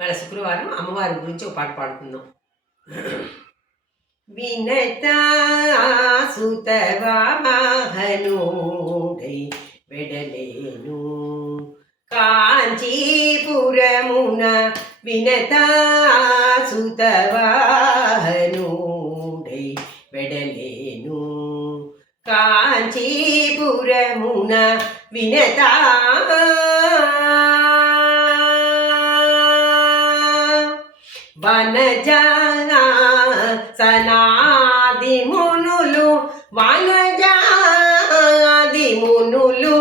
ఇవాళ శుక్రవారం అమ్మవారి గురించి ఒక పాట పాడుకుందాం. వినతాసుతవాహనుడై వెడలేను కాంచీపురమున వినతాసుతవాహనుడై వెడలేను కాంచీపురమున వినతా వనజానా సనాది మునులు వనజాది మునులు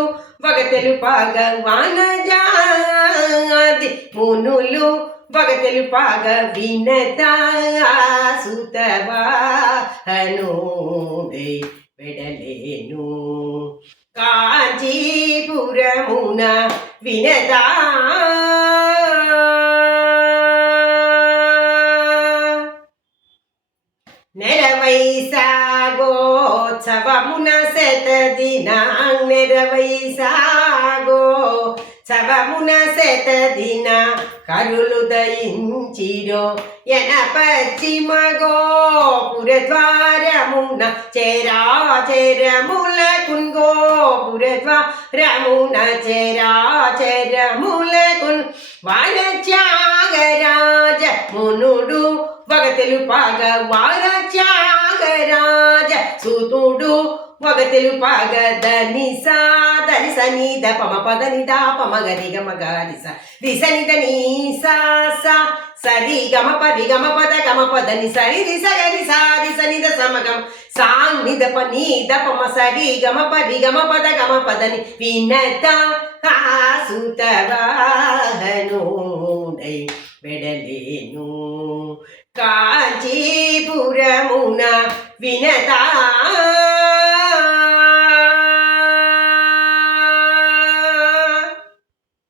వగతెలు పాగ వనజాది మునులు వగతెలు పాగ వినతా సుతవాహనుడై వెడలేను కాంచీపురమున వినతా నెరవైసాగోత్సవమున శతదిన నెరవైసాగోత్సవమున శతదిన కరులు దయించిరో ఎన పశ్చిమ గోపురద్వారమున చెరాచెరములకున్ గోపురద్వారమున చెరాచెరములకున్ వానత్యాగరాజ మునుడు వగతెలు పాగ వారత్యాగరాజ సుతుడు వగతెలు పాగ ధనిసా ధని సని ద పమ పద ని ద పమ గరి గమ గరి స రి సని ద ని సా సా సరి గమ పరి గమ పద గమ పద ని సరి రి స గరి సా రి సని ద సమ గమ సాంగ్ ని ద ప ని ద పమ సరి గమ పరి గమ పద గమ పద ని వినతా సుతవాహనుడై వెడలేను కాంచీపురమున వినతా